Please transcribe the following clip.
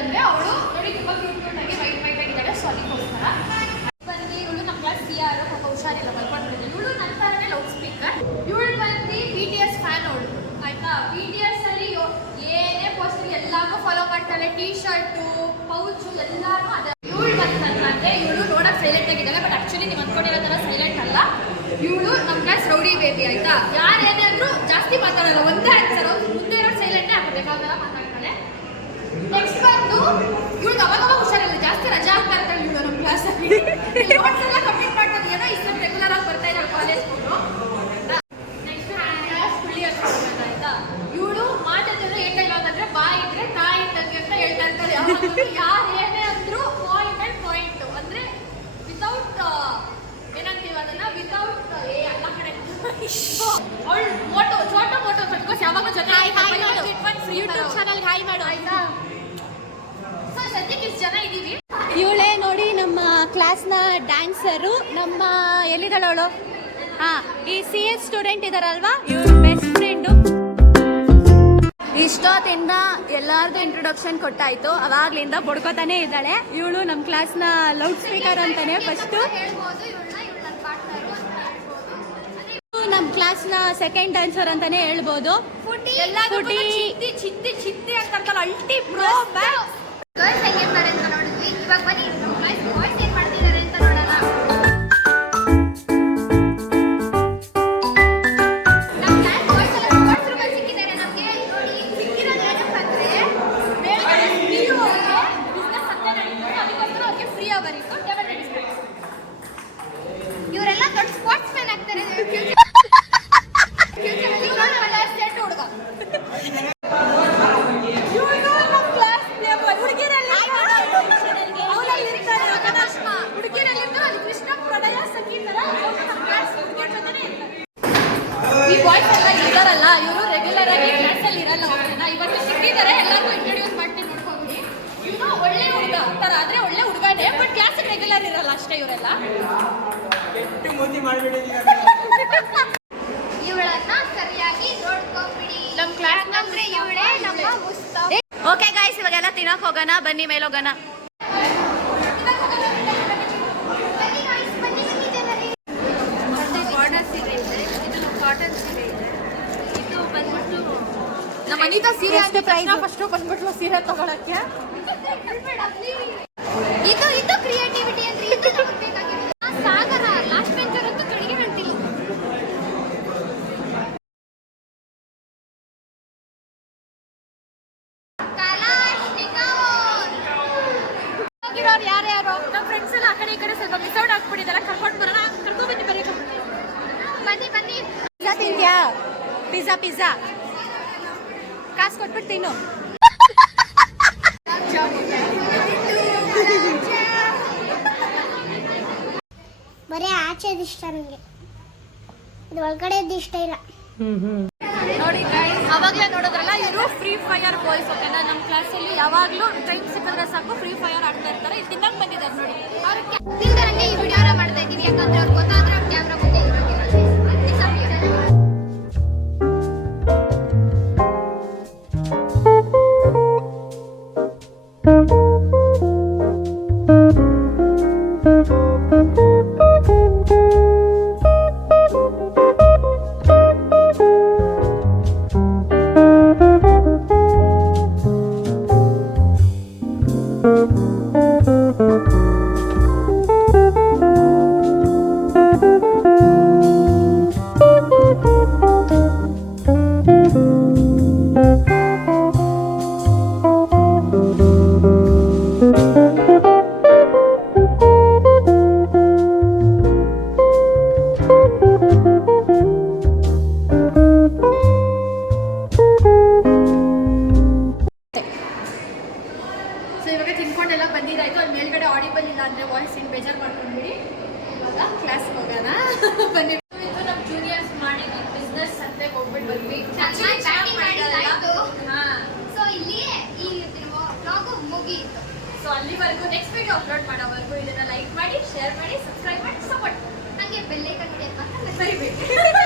ಅಂದ್ರೆ ಅವಳು ನೋಡಿ ತುಂಬಾ ಕ್ಯೂಟ್ ಆಗಿ ವೈಟ್ ಆಗಿದ್ದಾಳೆ. ಸೊ ಅದಕ್ಕೋಸ್ಕರ ಬಂದು ಇವಳು ನಮ್ಮ ಕ್ಲಾಸ್ CR ಪಾಪ ಹುಷಾರಿಲ್ಲ ಮಲ್ಕೊಂಡ್ಬಿಟ್ಟಿದ್ದೆ. ಇವಳು ನನ್ನ ಥರನೇ ಲೌಡ್ ಸ್ಪೀಕರ್. ಇವಳು ಬಂದು BTS ಫ್ಯಾನ್ ಅವಳು ಆಯ್ತಾ. BTS ಅಲ್ಲಿ ಏನೇ ಪೋಸ್ಟ್ ಎಲ್ಲಾನು ಫಾಲೋ ಮಾಡ್ತಾಳೆ. ಟೀ ಶರ್ಟು ಪೌಚು ಎಲ್ಲಾನು ಅದೇ. ಇವಳು ಬಂತಂದ್ರೆ ಇವಳು ನೋಡಕ್ ಸೈಲೆಂಟ್ ಆಗಿದ್ದಾಳೆ, ಬಟ್ ಆಕ್ಚುಲಿ ನೀವು ಅಂದ್ಕೊಂಡಿರೋ ಥರ ಸೈಲೆಂಟ್ ಅಲ್ಲ. ಇವಳು ನಮ್ಮ ಕ್ಲಾಸ್ ರೌಡಿ ಬೇಬಿ ಆಯ್ತಾ. ಯಾರೇನೇ ಅಂದ್ರೂ ಜಾಸ್ತಿ ಮಾತಾಡಲ್ಲ, ಒಂದೇ ಆನ್ಸರ್. ಮುಂದೆ ಇರೋ ಸೈಲೆಂಟೇ ಹಾಕಬೇಕು, ಆ ಥರ ಮಾತಾಡ್ತಾಳೆ. ನೆಕ್ಸ್ಟ್ ಬಂದು ಇವಳು ಅವಾಗ ಹುಷಾರಿಲ್ಲ, ಜಾಸ್ತಿ ರಜಾ ಆಗ್ತಾ ಇರ್ತಾಳೆ ಇವಳು ನಮ್ಮ ಕ್ಲಾಸಲ್ಲಿ. ನೋಟ್ಸ್ ಎಲ್ಲ ಕಂಪ್ಲೀಟ್ ಮಾಡ್ತಾರೆ, ಏನೋ ಇಷ್ಟ ರೆಗ್ಯುಲರ್ ಆಗಿ ಬರ್ತಾ ಇದ್ದಾಳೆ ಕಾಲೇಜ್ ಹೋದ್ರು. ನೆಕ್ಸ್ಟ್ ಕ್ಲಾಸ್ ಫುಲ್ಲಿ ಹಾಕೋದು ಆಯ್ತಾ. ಇವಳು ಮಾತಾಡಿದ್ರೆ ಏನ್ ಡೈಲಾಗ್ ಅಂದ್ರೆ ಬಾಯಿ ಇದ್ರೆ ತಾಯಿ ಇದ್ದಂಗೆ ಅಂತ ಹೇಳ್ತಾ ಇರ್ತಾರೆ. ಯಾರು ಏನೇ ಅಂದ್ರೂ ಪಾಯಿಂಟ್ ಅಂಡ್ ಪಾಯಿಂಟ್ ಅಂದ್ರೆ ವಿತೌಟ್ ಏನಂತೀವಿ ಅದನ್ನ ವಿತೌಟ್ ಎಲ್ಲ ಕಡೆ ಅವಳು ಮೋಟೋ ಬಿಕಾಸ್ ಯಾವಾಗ ಜೊತೆ ಯೂಟ್ಯೂಬ್ ಚಾನಲ್ ಹಾಯ್ ಮಾಡು ಆಯ್ತಾ. ಸೊ ಸದ್ಯಕ್ಕೆ ಇಷ್ಟು ಜನ ಇದ್ದೀವಿ. ಇವಳೇ ನೋಡಿ ನಮ್ಮ ಕ್ಲಾಸ್ನ ಡ್ಯಾನ್ಸರು. ನಮ್ಮ ಎಲ್ಲಿದ್ದಾಳವಳು? ಈ CS ಸ್ಟೂಡೆಂಟ್ ಇದಾರಲ್ವಾ, ಇವ್ರ ಬೆಸ್ಟ್ ಫ್ರೆಂಡು. ಇಷ್ಟೊತ್ತಿಂದ ಎಲ್ಲಾರ್ದು ಇಂಟ್ರೊಡಕ್ಷನ್ ಕೊಟ್ಟಾಯ್ತು, ಅವಾಗ್ಲಿಂದ ಬಡ್ಕೋತಾನೆ ಇದ್ದಾಳೆ. ಇವಳು ನಮ್ಮ ಕ್ಲಾಸ್ನ ಲೌಡ್ ಸ್ಪೀಕರ್ ಅಂತಾನೆ ಫಸ್ಟು. ನಮ್ಮ ಕ್ಲಾಸ್ನ ಸೆಕೆಂಡ್ ಡ್ಯಾನ್ಸರ್ ಅಂತಾನೆ ಹೇಳ್ಬೋದು. ಚಿತ್ತಿ ಅಂತ ಅಲ್ಟಿ ಪ್ರೋ ಗರ್ಲ್ಸ್ ಹೆಂಗಿರ್ತಾರೆ ಅಂತ ನೋಡಿದ್ವಿ. ಇವಾಗ ಬನ್ನಿ ಬಾಯ್ಸ್ ಏನ್ ಮಾಡ್ತಿದ್ದಾರೆ ಅಂತ ನೋಡೋಣ. ನಮ್ಮ ಕ್ಲಾಸ್ ಬಾಯ್ಸ್ ಎಲ್ಲ ಸ್ಪೋರ್ಟ್ಸ್ ರೂಮಲ್ಲಿ ಸಿಕ್ಕಿದ್ದಾರೆ ನಮಗೆ. ನೋಡಿ ಸಿಕ್ಕಿರೋದು ಏನಕ್ಕಂದ್ರೆ ಬಿಸ್ನೆಸ್ ಅಂತ ನಡೀತಾರೆ, ಅದಕ್ಕೋಸ್ಕರ ಅವ್ರಿಗೆ ಫ್ರೀ ಅವರಿತ್ತು ಟೇಬಲ್ ನಡೆಸ್ಬೇಕು. ಇವರೆಲ್ಲ ದೊಡ್ಡ ಸ್ಪೋರ್ಟ್ಸ್ ಮ್ಯಾನ್ ಆಗ್ತಾರೆ. ಈ ಬಾಯ್ಸ್ ಎಲ್ಲ ಇದಾರಲ್ಲ, ಇವರು ರೆಗ್ಯುಲರ್ ಆಗಿ ಕ್ಲಾಸಲ್ಲಿ ಇರಲ್ಲ. ಅವ್ರನ್ನ ಇವತ್ತು ಸಿಕ್ಕಿದ್ದಾರೆ, ಎಲ್ಲರಿಗೂ ಇಂಟ್ರೊಡ್ಯೂಸ್ ಮಾಡ್ತೀನಿ ನೋಡ್ಕೊಂಡು. ಇವನು ಒಳ್ಳೆ ಹುಡುಗ ತರ ಆದ್ರೆ ಒಳ್ಳೆ ಹುಡುಗನೇ, ಬಟ್ ಕ್ಲಾಸ್ ರೆಗ್ಯುಲರ್ ಇರಲ್ಲ ಅಷ್ಟೇ ಇವರೆಲ್ಲ. ಇವಳನ್ನ ಸರಿಯಾಗಿ ನೋಡ್ಕೊಂಡ್ಬಿಡಿ. ನಮ್ಮ ಕ್ಲಾಸ್ ಅಂದ್ರೆ ಇವಳೇ ನಮ್ಮ ಮುಸ್ತಾಫ್. ಓಕೆ ಗೈಸ್, ಇವಾಗೆಲ್ಲ ತಿನ್ನಕ್ ಹೋಗೋಣ, ಬನ್ನಿ ಮೇಲೋಗೋಣ. ಕಾಟನ್ ಸೀರೆ ಇದೆ. ಇದು ಬಂದ್ಬಿಟ್ಟು ನಮ್ಮ ಅನಿತಾ ಸೀರೆ ಫಸ್ಟ್ ಬಂದ್ಬಿಟ್ಟು ಸೀರೆ ತಗೊಳಕ್ಕೆ. ಇದು ಕ್ರಿಯೇಟಿವಿಟಿ ಅಂದ್ರೆ ಇದು ನಮಗೆ ಬೇಕಾಗಿರೋದು. ಸಾಗರ ಲಾಸ್ಟ್ ಬೆಂಚರ್ ಅಂತೂ ಕಡೆಗೆ ಹೇಳ್ತಿಲ್ಲ. ಯಾರ್ಯಾರು ನಮ್ಮ ಫ್ರೆಂಡ್ಸ್ ಎಲ್ಲ ಆ ಕಡೆ ಈ ಕಡೆ ಸ್ವಲ್ಪ ಮಿಸ್ ಔಟ್ ಆಗ್ಬಿಟ್ಟಿದ್ದಾರೆ. ಕರ್ಕೊಂಡು ಬರೋಣ, ಕರ್ಕೊಂಡ್ಬನ್ನಿ. ಬನ್ನಿ ತಿಂತ್ಯಾ? ಪಿಜ್ಜಾ ಕಾಸು ಕೊಟ್ಬಿಟ್ಟು ತಿನ್ನು. ಬರೀ ಆಚೆದು ಇಷ್ಟ ನನಗೆ, ಇದು ಒಳಗಡೆದು ಇಷ್ಟ ಇಲ್ಲ. ನೋಡಿ ಗೈಸ್, ಅವಾಗಲೇ ನೋಡೋದ್ರಲ್ಲ, ಇವರು ಫ್ರೀ ಫೈರ್ ಬಾಯ್ಸ್. ಓಕೆನಾ, ನಮ್ಮ ಕ್ಲಾಸಲ್ಲಿ ಯಾವಾಗಲೂ ಟೈಮ್ ಸಿಕ್ಕಿದ್ರೆ ಸಾಕು ಫ್ರೀ ಫೈರ್ ಆಡ್ತಾ ಇರ್ತಾರೆ. ಇದು ತಿನ್ನಕ್ಕೆ ಬಂದಿದ್ದಾರೆ ನೋಡಿ. ಅವ್ರಿಗೆ ತಿಂದರಂಗೆ ಈ ವಿಡಿಯೋನ ಮಾಡ್ತಾ ಇದ್ದೀವಿ, ಯಾಕಂದ್ರೆ ಅವ್ರಿಗೆ ಗೊತ್ತಾದ್ರೆ ಅವ್ರ ಕ್ಯಾಮ್ರಾ ಮುಂದೆ ಇರೋದಿಲ್ಲ. ಬಂದಿದ್ದಾಯ್ತು. ಅಲ್ಲಿ ಮೇಲ್ಗಡೆ ಆಡಿಬಲ್ ಇಲ್ಲ ಅಂದ್ರೆ ವಾಯ್ಸ್ ಏನು ಬೇಜಾರು ಮಾಡ್ಕೊಂಡ್ಬಿಡಿ. ಇವಾಗ ಕ್ಲಾಸ್ಗೆ ಹೋಗೋಣ ಬನ್ನಿ. ಇದು ನಮ್ಮ ಜೂನಿಯರ್ಸ್ ಮಾಡಿ ಬಿಸ್ನೆಸ್ ಅಂತ ಹೋಗ್ಬಿಟ್ಟು ಬಂದ್ವಿ. ಸೊ ಇಲ್ಲಿ ಈ ವ್ಲಾಗ್ ಮುಗಿಯಿತು. ಸೊ ಅಲ್ಲಿವರೆಗೂ ನೆಕ್ಸ್ಟ್ ವಿಡಿಯೋ ಅಪ್ಲೋಡ್ ಮಾಡೋವರೆಗೂ ಇದನ್ನ ಲೈಕ್ ಮಾಡಿ, ಶೇರ್ ಮಾಡಿ, ಸಬ್ಸ್ಕ್ರೈಬ್ ಮಾಡಿ, ಸಪೋರ್ಟ್. ಹಾಗೆ ಬೆಲ್ ಐಕಾನ್ ಹೊಡೆಯೋದು ಮಾತ್ರ ಮರಿಬೇಡಿ.